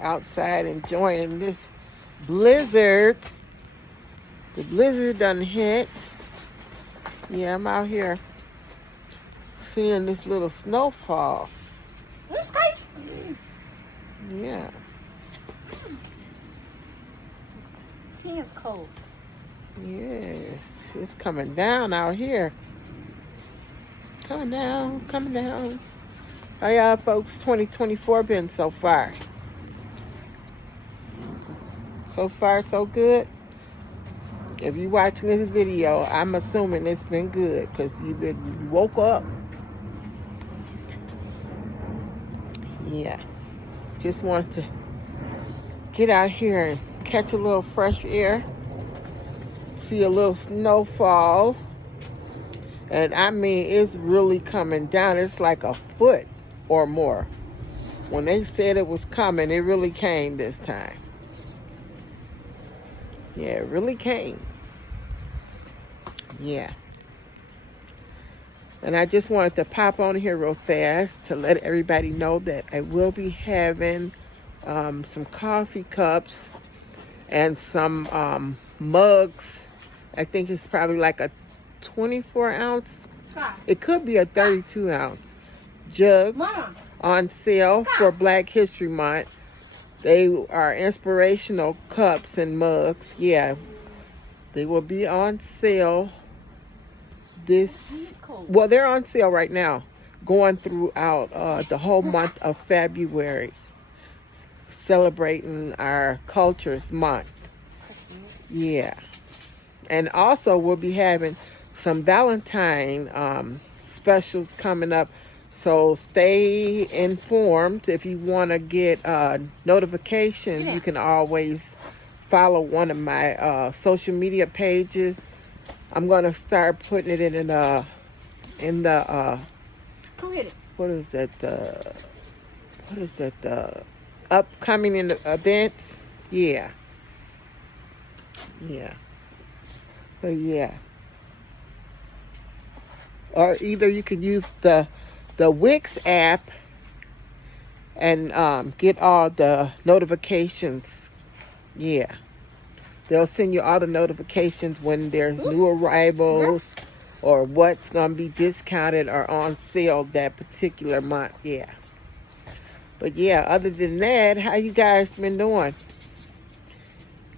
outside enjoying this blizzard. The blizzard done hit. Yeah, I'm out here seeing this little snowfall. Yeah. He is cold. Yes, it's coming down out here. Coming down, coming down. How y'all folks 2024 been so far? So far, so good? If you're watching this video, I'm assuming it's been good because you woke up. Yeah. Just wanted to get out here and catch a little fresh air. See a little snowfall. And I mean, it's really coming down. It's like a foot or more. When they said it was coming, it really came this time. Yeah, it really came. Yeah. And I just wanted to pop on here real fast to let everybody know that I will be having some coffee cups and some mugs. I think it's probably like a 24 ounce. It could be a 32 ounce jugs on sale for Black History Month. They are inspirational cups and mugs. Yeah, they will be on sale well, they're on sale right now, going throughout the whole month of February, celebrating our Cultures Month. Yeah. And also we'll be having some Valentine specials coming up. So stay informed. If you want to get notifications, you can always follow one of my social media pages. I'm going to start putting it in the what is that, the upcoming events? Yeah. But yeah. Or either you can use the Wix app and get all the notifications. Yeah. They'll send you all the notifications when there's new arrivals or what's going to be discounted or on sale that particular month. Yeah. But yeah, other than that, how you guys been doing?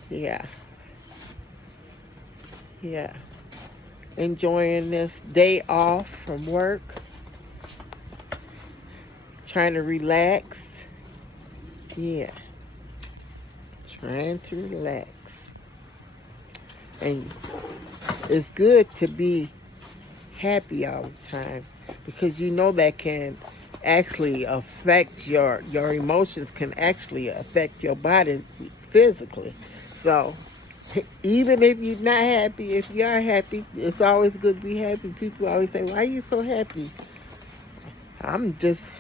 Yeah. Enjoying this day off from work. Trying to relax. Yeah. Trying to relax. And it's good to be happy all the time because you know that can actually affect your emotions, can actually affect your body physically. So even if you're not happy, if you are happy, it's always good to be happy. People always say, why are you so happy? I'm just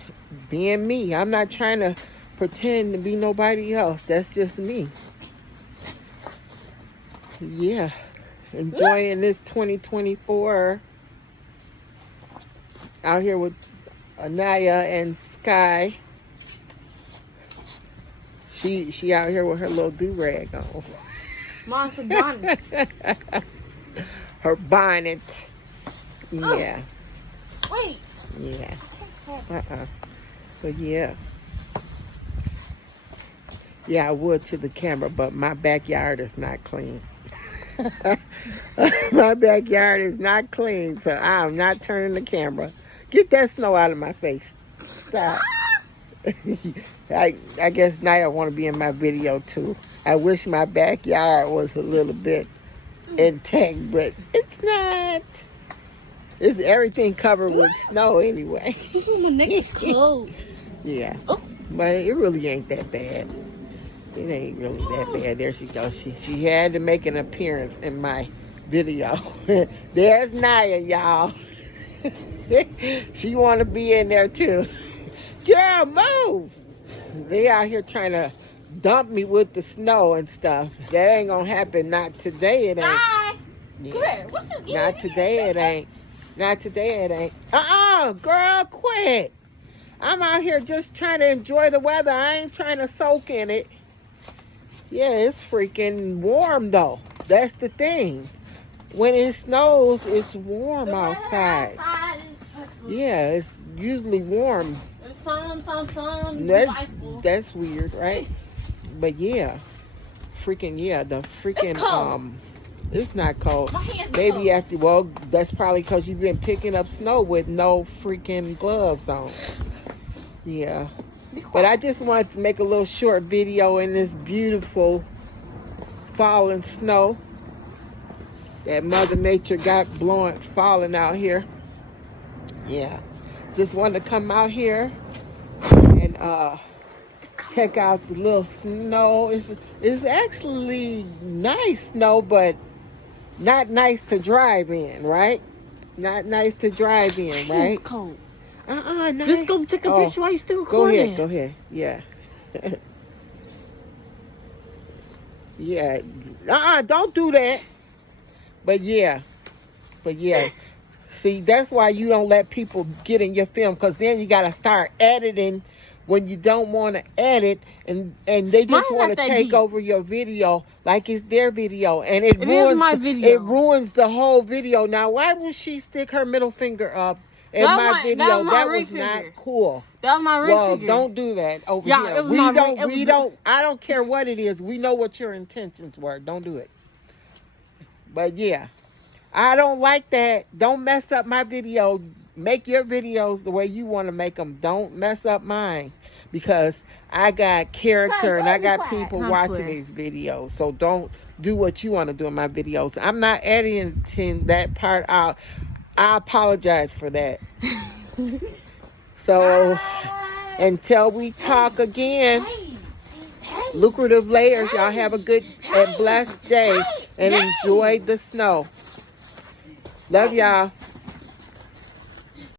being me. I'm not trying to pretend to be nobody else. That's just me. Yeah. Enjoying this 2024 out here with Anaya and Sky. She out here with her little do-rag on. Monster bonnet. Her bonnet. Yeah. Oh. Wait. Yeah. But yeah. Yeah, I would to the camera, but my backyard is not clean. My backyard is not clean, so I'm not turning the camera. Get that snow out of my face. Stop. I guess Naya want to be in my video too. I wish my backyard was a little bit intact, but it's not. It's everything covered with snow anyway. My neck is cold. Yeah. Oh. But it really ain't that bad. It ain't really that bad. There she goes. She had to make an appearance in my video. There's Naya, y'all. She want to be in there too. Girl, move! They out here trying to dump me with the snow and stuff. That ain't gonna happen. Not today. It ain't. Hi. Yeah. Come here. What's your Not today. It ain't. Not today. It ain't. Girl, quit. I'm out here just trying to enjoy the weather. I ain't trying to soak in it. Yeah, it's freaking warm though. That's the thing. When it snows, it's warm outside. Yeah, it's usually warm. That's weird, right? But yeah, freaking yeah, the freaking It's cold. it's not cold. My hands are Maybe cold. after well, that's probably because you've been picking up snow with no freaking gloves on. Yeah, but I just wanted to make a little short video in this beautiful falling snow that Mother Nature got falling out here. Yeah, just wanted to come out here and check out the little snow. It's actually nice snow, but not nice to drive in, right? Not nice to drive in, right? It's cold. Nice. Let's go take a picture while you still Go recording. ahead. Yeah. Yeah. Don't do that. But yeah. See, that's why you don't let people get in your film, because then you got to start editing when you don't want to edit, and they just Mine's want not to that take deep. over your video like it's their video, and it It ruins is my video. It ruins the whole video. Now, why would she stick her middle finger up in That my was my- video? that was my That ring was not finger. cool. That was my ring Well, figure. don't do that over Yeah, here. it was my ring- We don't. I don't care what it is. We know what your intentions were. Don't do it. But yeah, I don't like that. Don't mess up my video. Make your videos the way you want to make them. Don't mess up mine, because I got character and I got people watching these videos. So don't do what you want to do in my videos. I'm not editing that part out. I apologize for that. So until we talk again, lucrative layers, y'all have a good and blessed day and enjoy the snow. Love y'all.